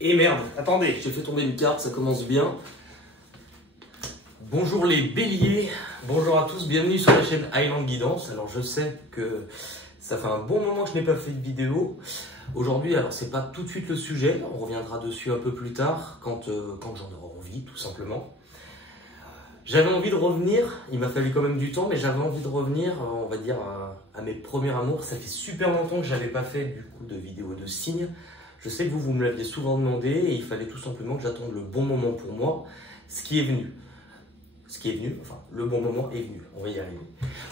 Et merde, attendez. J'ai fait tomber une carte, ça commence bien. Bonjour les béliers, bonjour à tous, bienvenue sur la chaîne Highland Guidance. Alors je sais que ça fait un bon moment que je n'ai pas fait de vidéo. Aujourd'hui, alors c'est pas tout de suite le sujet, on reviendra dessus un peu plus tard, quand j'en aurai envie, tout simplement. J'avais envie de revenir, il m'a fallu quand même du temps, mais j'avais envie de revenir, on va dire, à mes premiers amours. Ça fait super longtemps que j'avais pas fait du coup de vidéo de signes. Je sais que vous me l'aviez souvent demandé et il fallait tout simplement que j'attende le bon moment pour moi, ce qui est venu. Enfin, le bon moment est venu, on va y arriver.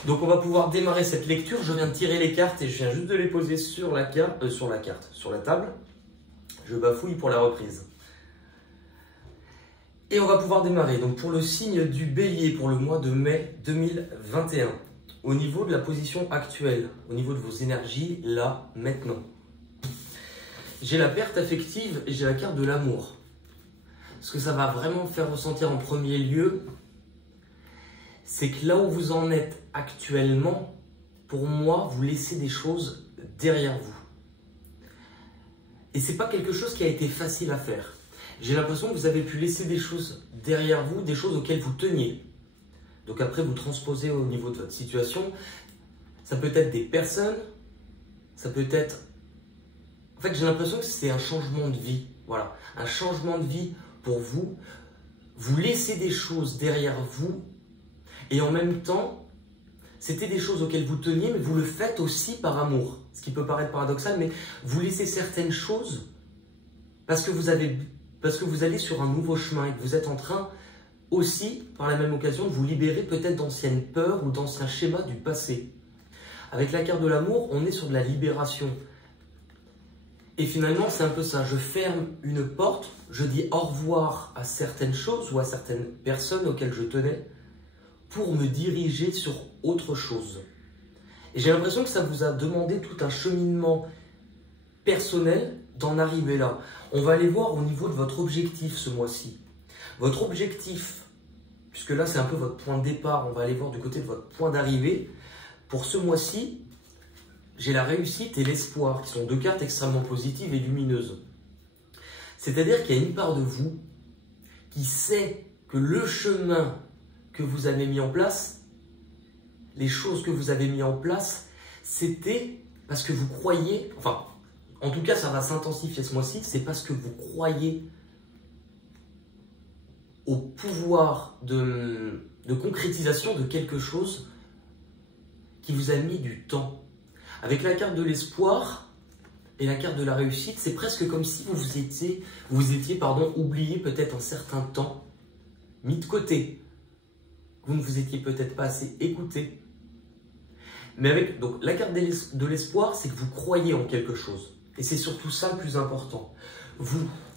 Donc on va pouvoir démarrer cette lecture. Je viens de tirer les cartes et je viens juste de les poser sur la table. Je bafouille pour la reprise. Et on va pouvoir démarrer. Donc pour le signe du bélier, pour le mois de mai 2021, au niveau de la position actuelle, au niveau de vos énergies, là, maintenant. J'ai la perte affective et j'ai la carte de l'amour. Ce que ça va vraiment faire ressentir en premier lieu, c'est que là où vous en êtes actuellement, pour moi, vous laissez des choses derrière vous. Et ce n'est pas quelque chose qui a été facile à faire. J'ai l'impression que vous avez pu laisser des choses derrière vous, des choses auxquelles vous teniez. Donc après, vous transposez au niveau de votre situation. Ça peut être des personnes, ça peut être... En fait, j'ai l'impression que c'est un changement de vie. Voilà, un changement de vie pour vous. Vous laissez des choses derrière vous. Et en même temps, c'était des choses auxquelles vous teniez, mais vous le faites aussi par amour. Ce qui peut paraître paradoxal, mais vous laissez certaines choses parce que vous allez sur un nouveau chemin et que vous êtes en train aussi, par la même occasion, de vous libérer peut-être d'anciennes peurs ou d'anciens schémas du passé. Avec la carte de l'amour, on est sur de la libération. Et finalement, c'est un peu ça. Je ferme une porte, je dis au revoir à certaines choses ou à certaines personnes auxquelles je tenais, pour me diriger sur autre chose. Et j'ai l'impression que ça vous a demandé tout un cheminement personnel d'en arriver là. On va aller voir au niveau de votre objectif ce mois-ci. Votre objectif, puisque là c'est un peu votre point de départ, on va aller voir du côté de votre point d'arrivée. Pour ce mois-ci, j'ai la réussite et l'espoir, qui sont deux cartes extrêmement positives et lumineuses. C'est-à-dire qu'il y a une part de vous qui sait que le chemin que vous avez mis en place, les choses que vous avez mis en place, c'était parce que vous croyez, enfin, en tout cas, ça va s'intensifier ce mois-ci, c'est parce que vous croyez au pouvoir de concrétisation de quelque chose qui vous a mis du temps. Avec la carte de l'espoir et la carte de la réussite, c'est presque comme si vous étiez oublié peut-être un certain temps, mis de côté. Vous ne vous étiez peut-être pas assez écouté. Mais avec donc, la carte de l'espoir, c'est que vous croyez en quelque chose. Et c'est surtout ça le plus important.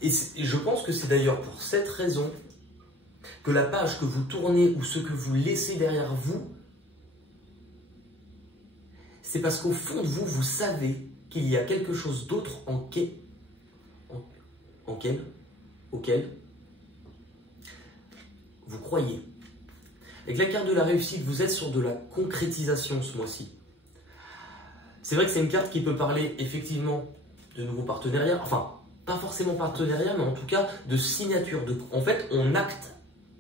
Et je pense que c'est d'ailleurs pour cette raison que la page que vous tournez ou ce que vous laissez derrière vous, c'est parce qu'au fond de vous, vous savez qu'il y a quelque chose d'autre auquel vous croyez. Avec la carte de la réussite, vous êtes sur de la concrétisation ce mois-ci. C'est vrai que c'est une carte qui peut parler effectivement de nouveaux partenariats, enfin, pas forcément partenariat, mais en tout cas de signature. En fait, on acte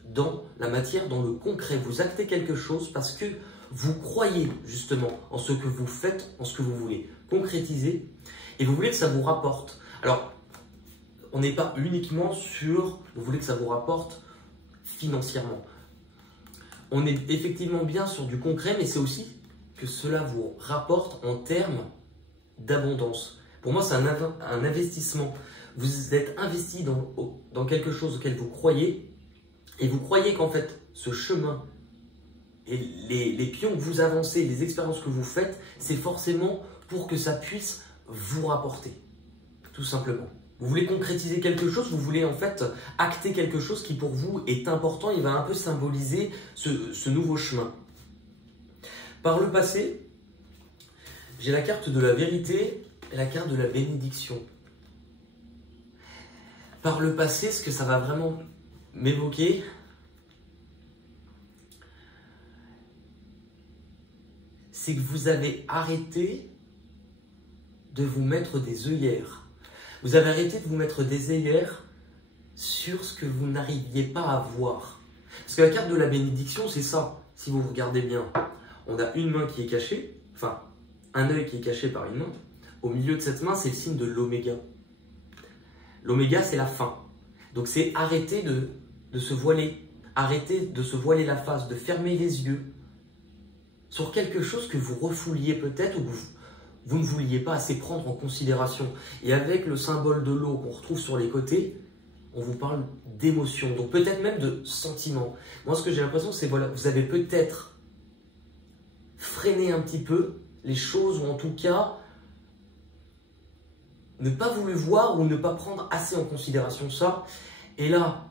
dans la matière, dans le concret. Vous actez quelque chose parce que vous croyez justement en ce que vous faites, en ce que vous voulez concrétiser, et vous voulez que ça vous rapporte. Alors, on n'est pas uniquement sur, vous voulez que ça vous rapporte financièrement. On est effectivement bien sur du concret, mais c'est aussi que cela vous rapporte en termes d'abondance. Pour moi, c'est un investissement. Vous êtes investi dans quelque chose auquel vous croyez, et vous croyez qu'en fait, ce chemin et les pions que vous avancez, les expériences que vous faites, c'est forcément pour que ça puisse vous rapporter, tout simplement. Vous voulez concrétiser quelque chose, vous voulez en fait acter quelque chose qui pour vous est important, il va un peu symboliser ce nouveau chemin. Par le passé, j'ai la carte de la vérité et la carte de la bénédiction. Par le passé, ce que ça va vraiment m'évoquer, c'est que vous avez arrêté de vous mettre des œillères. Vous avez arrêté de vous mettre des œillères sur ce que vous n'arriviez pas à voir. Parce que la carte de la bénédiction, c'est ça. Si vous regardez bien, on a une main qui est cachée, enfin, un œil qui est caché par une main. Au milieu de cette main, c'est le signe de l'oméga. L'oméga, c'est la fin. Donc, c'est arrêter de se voiler. Arrêter de se voiler la face, de fermer les yeux sur quelque chose que vous refouliez peut-être ou que vous ne vouliez pas assez prendre en considération. Et avec le symbole de l'eau qu'on retrouve sur les côtés, on vous parle d'émotions, donc peut-être même de sentiments. Moi, ce que j'ai l'impression, c'est voilà, vous avez peut-être freiné un petit peu les choses, ou en tout cas, ne pas voulu voir ou ne pas prendre assez en considération ça. Et là,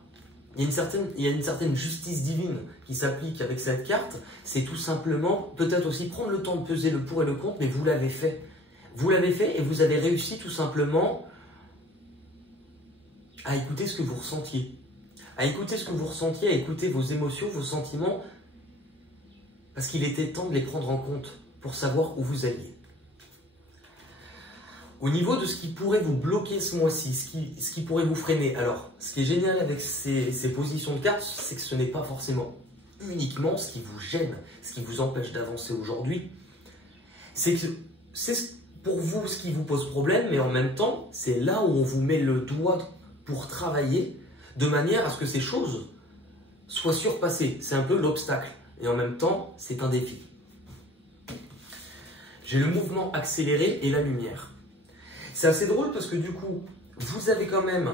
il y a une certaine justice divine qui s'applique avec cette carte. C'est tout simplement, peut-être aussi prendre le temps de peser le pour et le contre, mais vous l'avez fait. Vous l'avez fait et vous avez réussi tout simplement à écouter ce que vous ressentiez. À écouter ce que vous ressentiez, à écouter vos émotions, vos sentiments, parce qu'il était temps de les prendre en compte pour savoir où vous alliez. Au niveau de ce qui pourrait vous bloquer ce mois-ci, ce qui pourrait vous freiner, alors, ce qui est génial avec ces positions de cartes, c'est que ce n'est pas forcément uniquement ce qui vous gêne, ce qui vous empêche d'avancer aujourd'hui. C'est que c'est pour vous ce qui vous pose problème, mais en même temps, c'est là où on vous met le doigt pour travailler de manière à ce que ces choses soient surpassées. C'est un peu l'obstacle. Et en même temps, c'est un défi. J'ai le mouvement accéléré et la lumière. C'est assez drôle parce que du coup, vous avez quand même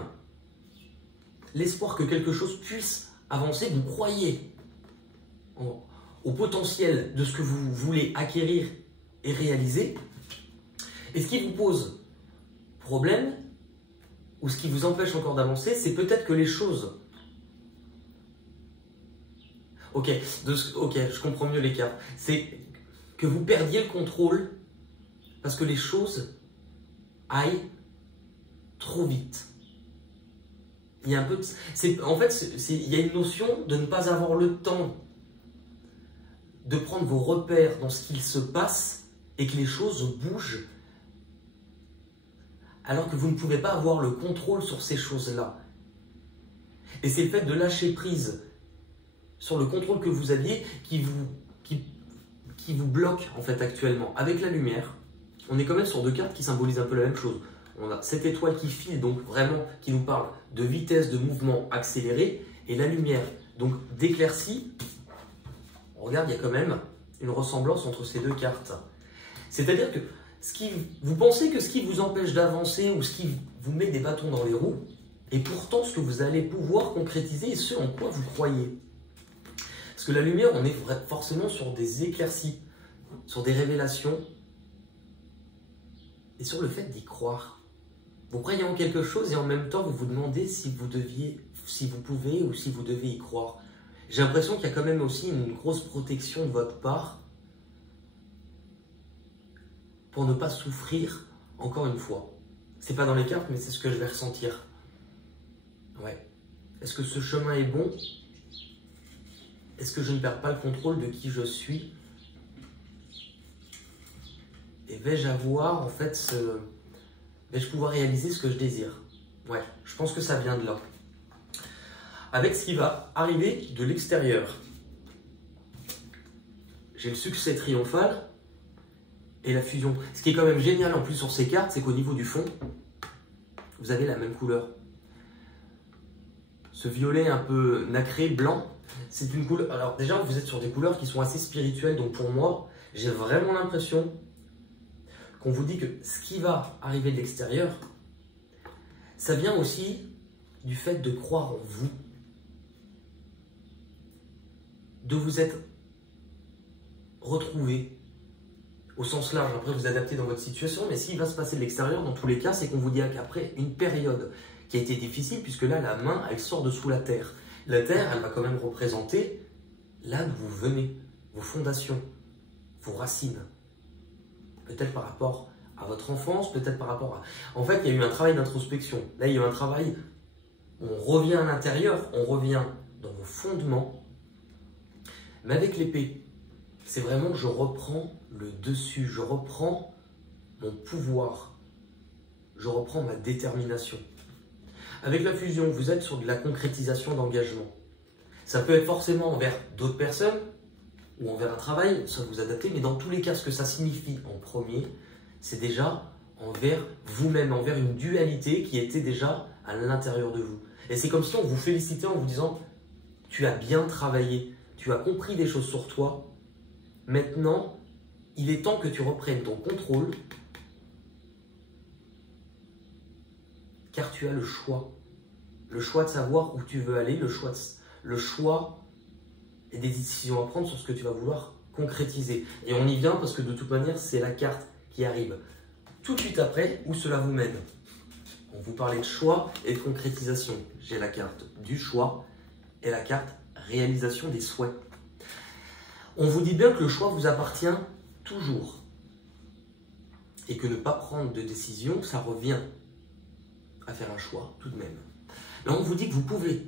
l'espoir que quelque chose puisse avancer. Vous croyez au potentiel de ce que vous voulez acquérir et réaliser. Et ce qui vous pose problème, ou ce qui vous empêche encore d'avancer, c'est peut-être que les choses... Ok, je comprends mieux les cartes. C'est que vous perdiez le contrôle parce que les choses aillent trop vite. Il y a un peu de... En fait, il y a une notion de ne pas avoir le temps de prendre vos repères dans ce qu'il se passe et que les choses bougent alors que vous ne pouvez pas avoir le contrôle sur ces choses-là. Et c'est le fait de lâcher prise sur le contrôle que vous aviez qui vous bloque en fait actuellement. Avec la lumière, on est quand même sur deux cartes qui symbolisent un peu la même chose. On a cette étoile qui file, donc vraiment qui nous parle de vitesse de mouvement accéléré, et la lumière, donc d'éclaircie. Regarde, il y a quand même une ressemblance entre ces deux cartes. C'est-à-dire que vous pensez que ce qui vous empêche d'avancer ou ce qui vous met des bâtons dans les roues est pourtant ce que vous allez pouvoir concrétiser et ce en quoi vous croyez. Parce que la lumière, on est forcément sur des éclaircies, sur des révélations et sur le fait d'y croire. Vous croyez en quelque chose et en même temps vous vous demandez si vous pouvez ou si vous devez y croire. J'ai l'impression qu'il y a quand même aussi une grosse protection de votre part pour ne pas souffrir encore une fois. C'est pas dans les cartes, mais c'est ce que je vais ressentir. Ouais. Est-ce que ce chemin est bon? Est-ce que je ne perds pas le contrôle de qui je suis? Et vais-je avoir, en fait, vais-je pouvoir réaliser ce que je désire? Ouais, je pense que ça vient de là. Avec ce qui va arriver de l'extérieur. J'ai le succès triomphal et la fusion. Ce qui est quand même génial en plus sur ces cartes, c'est qu'au niveau du fond, vous avez la même couleur. Ce violet un peu nacré, blanc, c'est une couleur... Alors déjà, vous êtes sur des couleurs qui sont assez spirituelles, donc pour moi, j'ai vraiment l'impression qu'on vous dit que ce qui va arriver de l'extérieur, ça vient aussi du fait de croire en vous, de vous être retrouvé au sens large. Après, vous adaptez dans votre situation, mais ce qui va se passer de l'extérieur, dans tous les cas, c'est qu'on vous dit qu'après une période qui a été difficile, puisque là, la main, elle sort de sous la terre. La terre, elle va quand même représenter là d'où vous venez, vos fondations, vos racines. Peut-être par rapport à votre enfance, peut-être par rapport à... En fait, il y a eu un travail d'introspection. Là, il y a eu un travail, on revient à l'intérieur, on revient dans vos fondements. Mais avec l'épée, c'est vraiment que je reprends le dessus, je reprends mon pouvoir. je reprends ma détermination. Avec la fusion, vous êtes sur de la concrétisation d'engagement. Ça peut être forcément envers d'autres personnes ou envers un travail, ça vous adaptez, mais dans tous les cas, ce que ça signifie en premier, c'est déjà envers vous-même, envers une dualité qui était déjà à l'intérieur de vous. Et c'est comme si on vous félicitait en vous disant « tu as bien travaillé, tu as compris des choses sur toi, maintenant, il est temps que tu reprennes ton contrôle, car tu as le choix de savoir où tu veux aller, le choix et des décisions à prendre sur ce que tu vas vouloir concrétiser. » Et on y vient parce que de toute manière, c'est la carte qui arrive tout de suite après où cela vous mène. On vous parlait de choix et de concrétisation. J'ai la carte du choix et la carte réalisation des souhaits. On vous dit bien que le choix vous appartient toujours et que ne pas prendre de décision, ça revient à faire un choix tout de même. Là, on vous dit que vous pouvez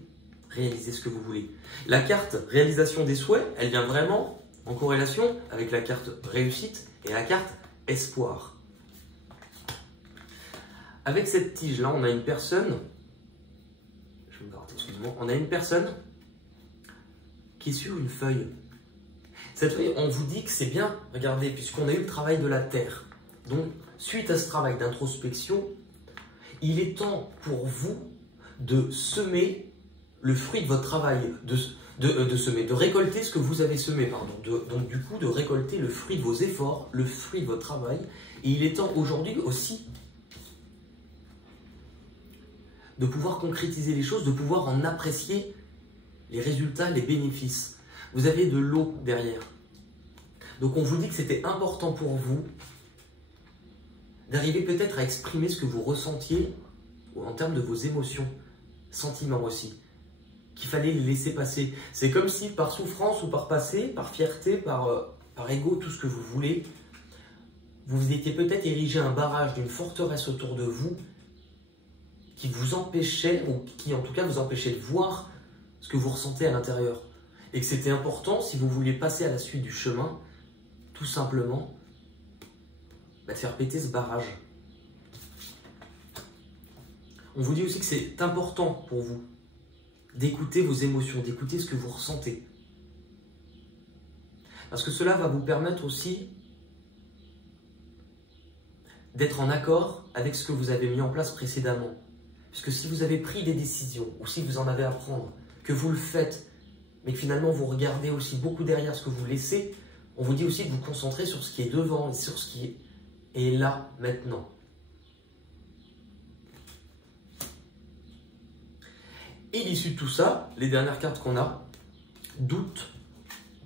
réaliser ce que vous voulez. La carte réalisation des souhaits, elle vient vraiment en corrélation avec la carte réussite et la carte espoir. Avec cette tige-là, on a une personne, je me garde, excuse-moi, on a une personne qui est sur une feuille. Cette feuille, on vous dit que c'est bien, regardez, puisqu'on a eu le travail de la terre. Donc, suite à ce travail d'introspection, il est temps pour vous de semer le fruit de votre travail, de récolter ce que vous avez semé, pardon. Donc, du coup, de récolter le fruit de vos efforts, le fruit de votre travail. Et il est temps aujourd'hui aussi de pouvoir concrétiser les choses, de pouvoir en apprécier les résultats, les bénéfices. Vous avez de l'eau derrière. Donc on vous dit que c'était important pour vous d'arriver peut-être à exprimer ce que vous ressentiez en termes de vos émotions, sentiments aussi, qu'il fallait les laisser passer. C'est comme si par souffrance ou par passé, par fierté, par ego, tout ce que vous voulez, vous étiez peut-être érigé un barrage d'une forteresse autour de vous qui vous empêchait, ou qui en tout cas vous empêchait de voir ce que vous ressentez à l'intérieur. Et que c'était important, si vous vouliez passer à la suite du chemin, tout simplement, de faire péter ce barrage. On vous dit aussi que c'est important pour vous d'écouter vos émotions, d'écouter ce que vous ressentez. Parce que cela va vous permettre aussi d'être en accord avec ce que vous avez mis en place précédemment. Puisque si vous avez pris des décisions, ou si vous en avez à prendre, que vous le faites, mais que finalement vous regardez aussi beaucoup derrière ce que vous laissez, on vous dit aussi de vous concentrer sur ce qui est devant et sur ce qui est là, maintenant. Et l'issue de tout ça, les dernières cartes qu'on a, doute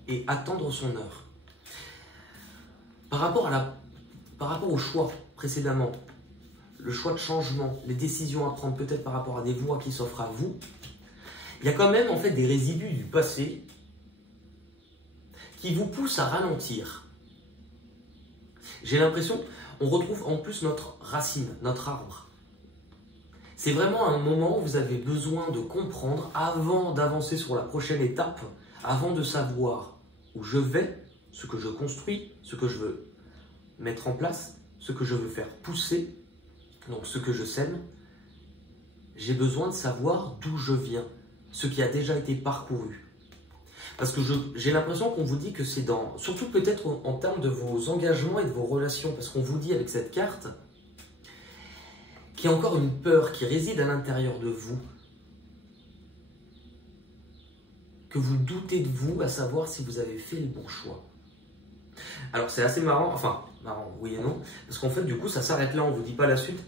et attendre son heure. Par rapport au choix précédemment, le choix de changement, les décisions à prendre peut-être par rapport à des voies qui s'offrent à vous, il y a quand même en fait des résidus du passé qui vous poussent à ralentir. J'ai l'impression, on retrouve en plus notre racine, notre arbre. C'est vraiment un moment où vous avez besoin de comprendre avant d'avancer sur la prochaine étape, avant de savoir où je vais, ce que je construis, ce que je veux mettre en place, ce que je veux faire pousser, donc ce que je sème. J'ai besoin de savoir d'où je viens, ce qui a déjà été parcouru. Parce que j'ai l'impression qu'on vous dit que c'est dans, surtout peut-être en termes de vos engagements et de vos relations, parce qu'on vous dit avec cette carte qu'il y a encore une peur qui réside à l'intérieur de vous, que vous doutez de vous à savoir si vous avez fait le bon choix. Alors c'est assez marrant, enfin marrant oui et non, parce qu'en fait du coup ça s'arrête là, on ne vous dit pas la suite.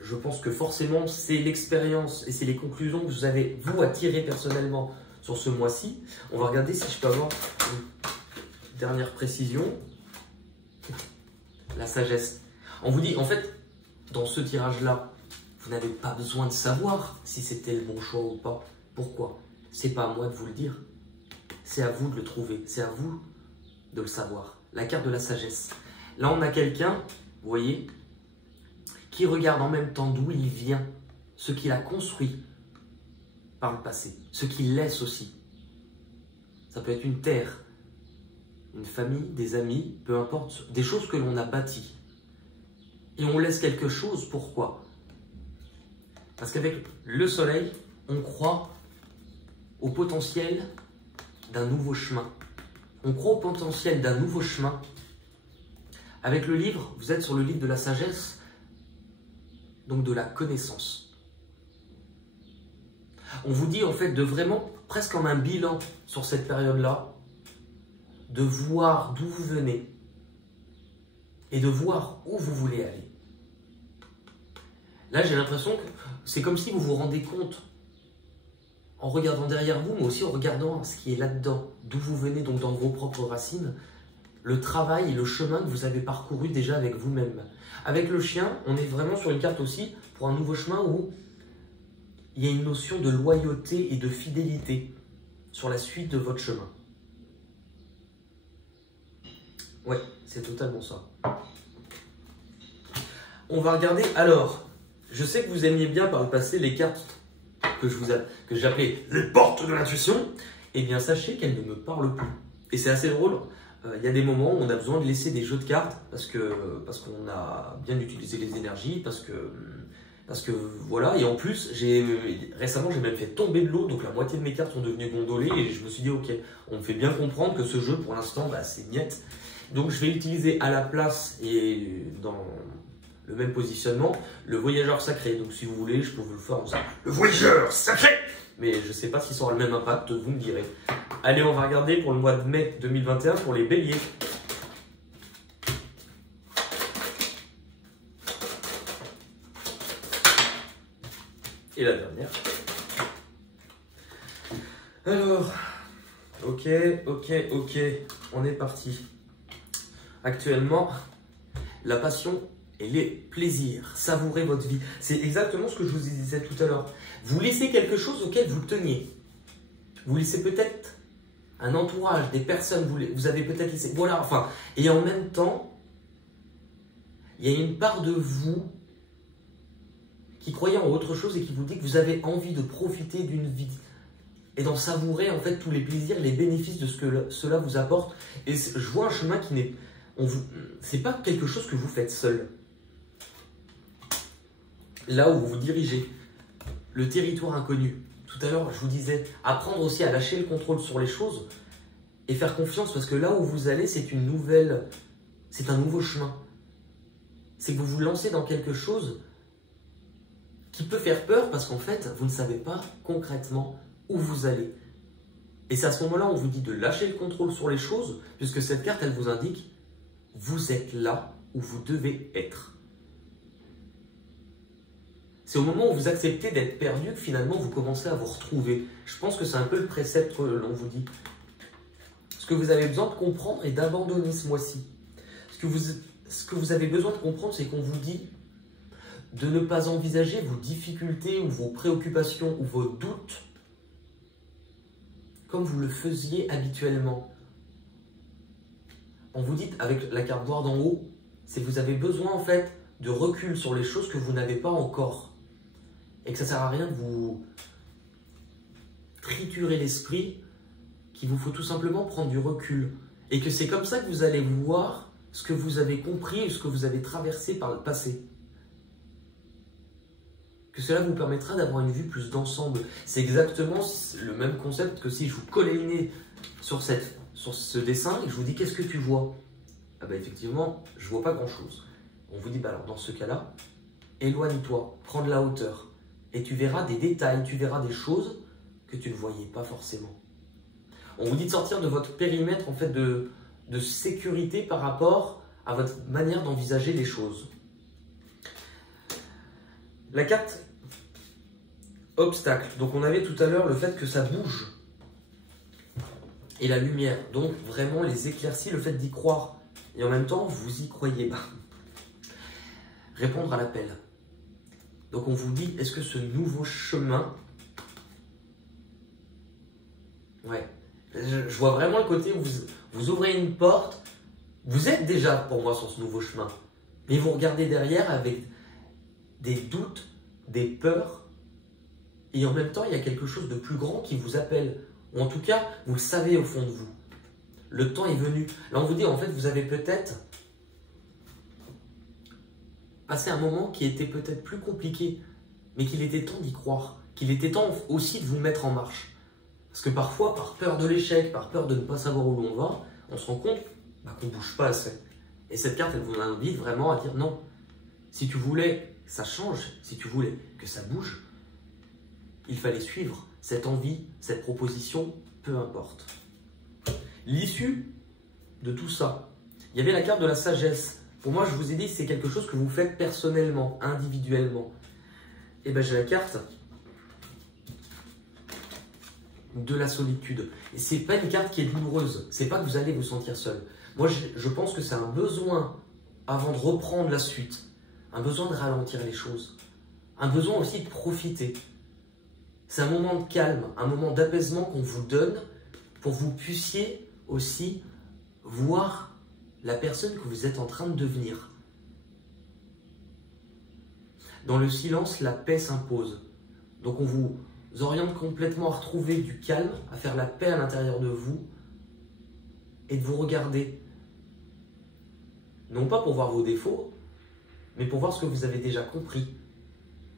Je pense que forcément c'est l'expérience et c'est les conclusions que vous avez vous à tirer personnellement sur ce mois-ci. On va regarder si je peux avoir une dernière précision. La sagesse. On vous dit en fait dans ce tirage-là, vous n'avez pas besoin de savoir si c'était le bon choix ou pas. Pourquoi? C'est pas à moi de vous le dire. C'est à vous de le trouver. C'est à vous de le savoir. La carte de la sagesse. Là, on a quelqu'un, vous voyez, qui regarde en même temps d'où il vient, ce qu'il a construit par le passé, ce qu'il laisse aussi. Ça peut être une terre, une famille, des amis, peu importe, des choses que l'on a bâties. Et on laisse quelque chose, pourquoi? Parce qu'avec le soleil, on croit au potentiel d'un nouveau chemin. On croit au potentiel d'un nouveau chemin. Avec le livre, vous êtes sur le livre de la sagesse, donc de la connaissance. On vous dit en fait de vraiment, presque comme un bilan sur cette période-là, de voir d'où vous venez et de voir où vous voulez aller. Là, j'ai l'impression que c'est comme si vous vous rendez compte en regardant derrière vous, mais aussi en regardant ce qui est là-dedans, d'où vous venez, donc dans vos propres racines, le travail et le chemin que vous avez parcouru déjà avec vous-même. Avec le chien, on est vraiment sur une carte aussi pour un nouveau chemin où il y a une notion de loyauté et de fidélité sur la suite de votre chemin. Ouais, c'est totalement ça. On va regarder, alors, je sais que vous aimiez bien par le passé les cartes que j'appelais les portes de l'intuition. Eh bien, sachez qu'elles ne me parlent plus. Et c'est assez drôle. Il y a des moments où on a besoin de laisser des jeux de cartes parce qu'on a bien utilisé les énergies, parce que voilà. Et en plus, récemment, j'ai même fait tomber de l'eau, donc la moitié de mes cartes sont devenues gondolées et je me suis dit, ok, on me fait bien comprendre que ce jeu, pour l'instant, bah, c'est niette. Donc, je vais utiliser à la place et dans le même positionnement, le voyageur sacré. Donc si vous voulez, je peux vous le faire en ça. Le voyageur sacré! Mais je ne sais pas s'il aura le même impact, vous me direz. Allez, on va regarder pour le mois de mai 2021 pour les béliers. Et la dernière. Alors, ok, on est parti. Actuellement, la passion et les plaisirs. Savourez votre vie. C'est exactement ce que je vous disais tout à l'heure. Vous laissez quelque chose auquel vous teniez. Vous laissez peut-être un entourage, des personnes, vous avez peut-être laissé... Voilà, enfin... Et en même temps, il y a une part de vous qui croyait en autre chose et qui vous dit que vous avez envie de profiter d'une vie et d'en savourer en fait tous les plaisirs, les bénéfices de ce que cela vous apporte. Et je vois un chemin qui n'est... C'est pas quelque chose que vous faites seul. Là où vous vous dirigez, le territoire inconnu. Tout à l'heure, je vous disais, apprendre aussi à lâcher le contrôle sur les choses et faire confiance parce que là où vous allez, c'est un nouveau chemin. C'est que vous vous lancez dans quelque chose qui peut faire peur parce qu'en fait, vous ne savez pas concrètement où vous allez. Et c'est à ce moment-là où on vous dit de lâcher le contrôle sur les choses puisque cette carte, elle vous indique vous êtes là où vous devez être. C'est au moment où vous acceptez d'être perdu que finalement vous commencez à vous retrouver. Je pense que c'est un peu le précepte que l'on vous dit. Ce que vous avez besoin de comprendre et d'abandonner ce mois-ci. Ce que vous avez besoin de comprendre, c'est qu'on vous dit de ne pas envisager vos difficultés ou vos préoccupations ou vos doutes comme vous le faisiez habituellement. On vous dit avec la carte noire d'en haut, c'est que vous avez besoin en fait de recul sur les choses que vous n'avez pas encore. Et que ça ne sert à rien de vous triturer l'esprit, qu'il vous faut tout simplement prendre du recul. Et que c'est comme ça que vous allez voir ce que vous avez compris et ce que vous avez traversé par le passé. Que cela vous permettra d'avoir une vue plus d'ensemble. C'est exactement le même concept que si je vous collais le nez sur ce dessin et que je vous dis qu'est-ce que tu vois? Ah bah effectivement, je ne vois pas grand-chose. On vous dit bah alors dans ce cas-là, éloigne-toi, prends de la hauteur. Et tu verras des détails, tu verras des choses que tu ne voyais pas forcément. On vous dit de sortir de votre périmètre en fait de sécurité par rapport à votre manière d'envisager les choses. La carte obstacle. Donc on avait tout à l'heure le fait que ça bouge. Et la lumière. Donc vraiment les éclaircies, le fait d'y croire. Et en même temps, vous y croyez pas. Répondre à l'appel. Donc on vous dit, est-ce que ce nouveau chemin... Ouais. Je vois vraiment le côté où vous ouvrez une porte. Vous êtes déjà pour moi sur ce nouveau chemin. Mais vous regardez derrière avec des doutes, des peurs. Et en même temps, il y a quelque chose de plus grand qui vous appelle. Ou en tout cas, vous le savez au fond de vous. Le temps est venu. Là, on vous dit, en fait, vous avez peut-être passé un moment qui était peut-être plus compliqué mais qu'il était temps d'y croire, qu'il était temps aussi de vous mettre en marche. Parce que parfois, par peur de l'échec, par peur de ne pas savoir où l'on va, on se rend compte qu'on ne bouge pas assez. Et cette carte, elle vous invite vraiment à dire non. Si tu voulais que ça change, si tu voulais que ça bouge, il fallait suivre cette envie, cette proposition, peu importe. L'issue de tout ça, il y avait la carte de la sagesse. Pour moi, je vous ai dit, c'est quelque chose que vous faites personnellement, individuellement. Et bien, j'ai la carte de la solitude. Et c'est pas une carte qui est douloureuse. C'est pas que vous allez vous sentir seul. Moi, je pense que c'est un besoin, avant de reprendre la suite, un besoin de ralentir les choses. Un besoin aussi de profiter. C'est un moment de calme, un moment d'apaisement qu'on vous donne pour que vous puissiez aussi voir la personne que vous êtes en train de devenir. Dans le silence, la paix s'impose. Donc on vous oriente complètement à retrouver du calme, à faire la paix à l'intérieur de vous et de vous regarder. Non pas pour voir vos défauts, mais pour voir ce que vous avez déjà compris.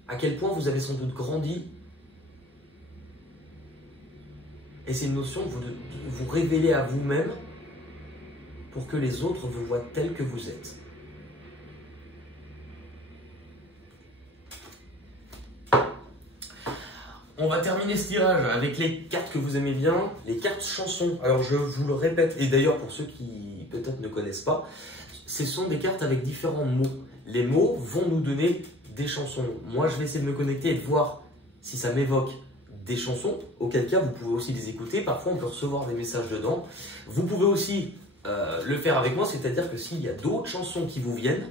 À quel point vous avez sans doute grandi. Et c'est une notion de vous révéler à vous-même pour que les autres vous voient tel que vous êtes. On va terminer ce tirage avec les cartes que vous aimez bien, les cartes chansons. Alors je vous le répète, et d'ailleurs pour ceux qui peut-être ne connaissent pas, ce sont des cartes avec différents mots. Les mots vont nous donner des chansons. Moi je vais essayer de me connecter et de voir si ça m'évoque des chansons, auquel cas vous pouvez aussi les écouter. Parfois on peut recevoir des messages dedans. Vous pouvez aussi le faire avec moi, c'est-à-dire que s'il y a d'autres chansons qui vous viennent,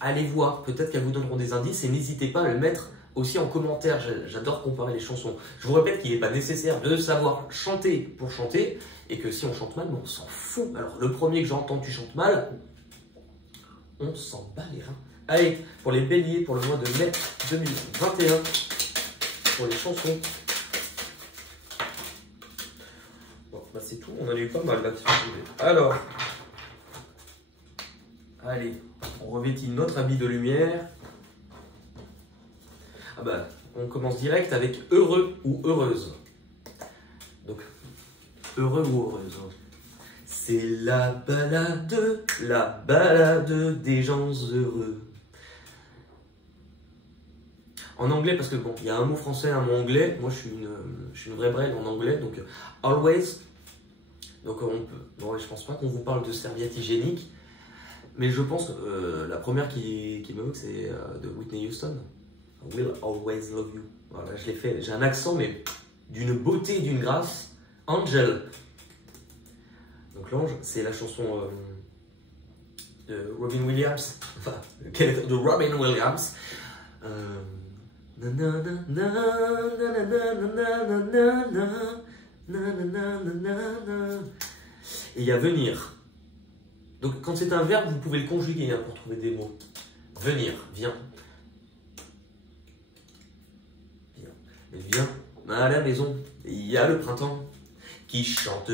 allez voir, peut-être qu'elles vous donneront des indices et n'hésitez pas à le mettre aussi en commentaire. J'adore comparer les chansons. Je vous répète qu'il n'est pas nécessaire de savoir chanter pour chanter et que si on chante mal, on s'en fout. Alors le premier que j'entends tu chantes mal, on s'en bat les reins. Allez, pour les béliers, pour le mois de mai 2021, pour les chansons. Bon, c'est tout, on en a eu pas mal là. Alors, allez, on revêtit notre habit de lumière. On commence direct avec heureux ou heureuse. Donc, heureux ou heureuse. C'est la balade des gens heureux. En anglais, parce que bon, il y a un mot français, un mot anglais. Moi, je suis une vraie brêle en anglais, donc always. Donc on peut. Bon, je pense pas qu'on vous parle de serviette hygiénique, mais je pense que la première qui me moque, c'est de Whitney Houston. I will always love you. Voilà, je l'ai fait. J'ai un accent, mais d'une beauté et d'une grâce. Angel. Donc l'ange, c'est la chanson de Robin Williams. Enfin, de Robin Williams. Et il y a venir. Donc quand c'est un verbe, vous pouvez le conjuguer pour trouver des mots. Venir, viens. Viens à la maison, il y a le printemps qui chante.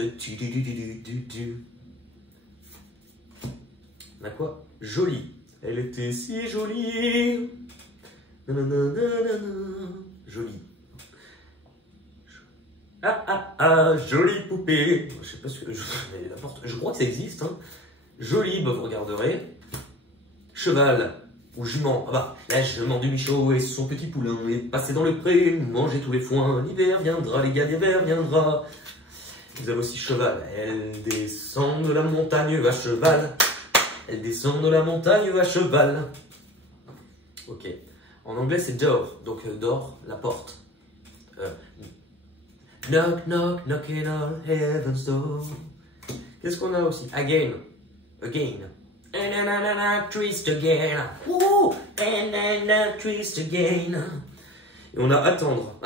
On a quoi? Jolie. Elle était si jolie. Jolie. Jolie poupée. Je sais pas ce que je crois que ça existe. Hein. Jolie, vous regarderez. Cheval. Ou jument, la jument du Michaud et son petit poulain est passé dans le pré, manger tous les foins, l'hiver viendra, les gars, l'hiver viendra. Vous avez aussi cheval, elle descend de la montagne à cheval, elle descend de la montagne à cheval. Ok, en anglais c'est door, donc door, la porte. Knock, knock, knocking on heaven's door. Qu'est-ce qu'on a aussi? Again, again. And twist again. Ooh, and twist again. Et on a attendre.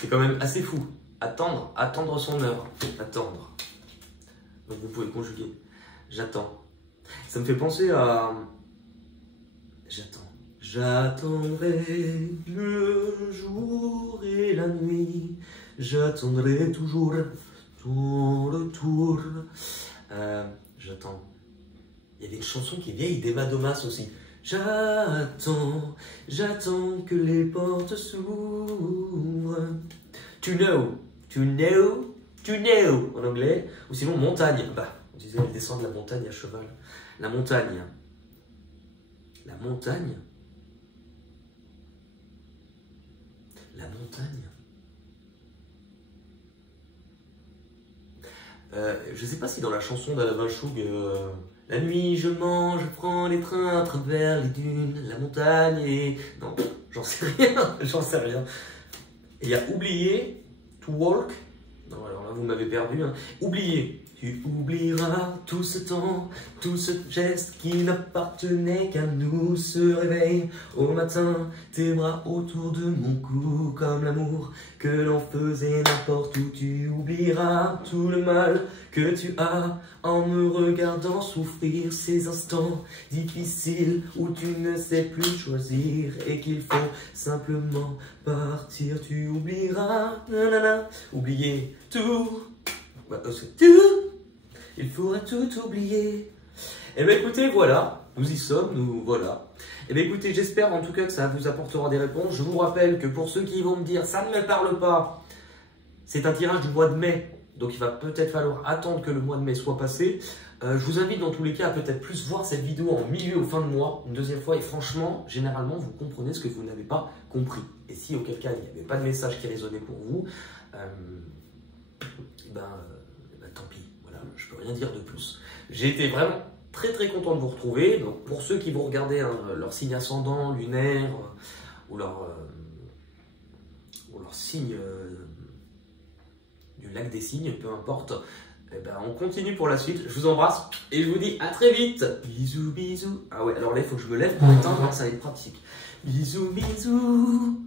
C'est quand même assez fou. Attendre, attendre son heure. Attendre. Donc vous pouvez conjuguer. J'attends. Ça me fait penser à... J'attends. J'attendrai le jour et la nuit. J'attendrai toujours ton retour. J'attends. Il y avait une chanson qui est vieille d'Emma Domas aussi. J'attends, j'attends que les portes s'ouvrent. To know, to know, to know en anglais. Ou sinon montagne. Bah, on disait elle descend de la montagne à cheval. La montagne. La montagne. La montagne. Je sais pas si dans la chanson d'Alain Choug, la nuit je mange, je prends les trains à travers les dunes, la montagne et... Non, j'en sais rien, j'en sais rien. Et il y a oublié, to walk. Non, alors là vous m'avez perdu. Hein. Oublier. Tu oublieras tout ce temps, tout ce geste qui n'appartenait qu'à nous. Se réveille au matin, tes bras autour de mon cou, comme l'amour que l'on faisait n'importe où. Tu oublieras tout le mal que tu as en me regardant souffrir ces instants difficiles où tu ne sais plus choisir et qu'il faut simplement partir. Tu oublieras, nanana, oublier tout. Tout, il faudra tout oublier. Et bien écoutez, voilà, nous y sommes, nous voilà. Et bien écoutez, j'espère en tout cas que ça vous apportera des réponses. Je vous rappelle que pour ceux qui vont me dire ça ne me parle pas, c'est un tirage du mois de mai. Donc il va peut-être falloir attendre que le mois de mai soit passé. Je vous invite dans tous les cas à peut-être plus voir cette vidéo en milieu ou fin de mois, une deuxième fois. Et franchement, généralement, vous comprenez ce que vous n'avez pas compris. Et si auquel cas il n'y avait pas de message qui résonnait pour vous, tant pis, voilà, je peux rien dire de plus. J'ai été vraiment très content de vous retrouver. Donc pour ceux qui vont regarder hein, leur signe ascendant, lunaire ou leur signe du lac des signes, peu importe, eh ben, on continue pour la suite. Je vous embrasse et je vous dis à très vite. Bisous, bisous. Ah ouais, alors là il faut que je me lève pour éteindre, ça va être pratique. Bisous, bisous.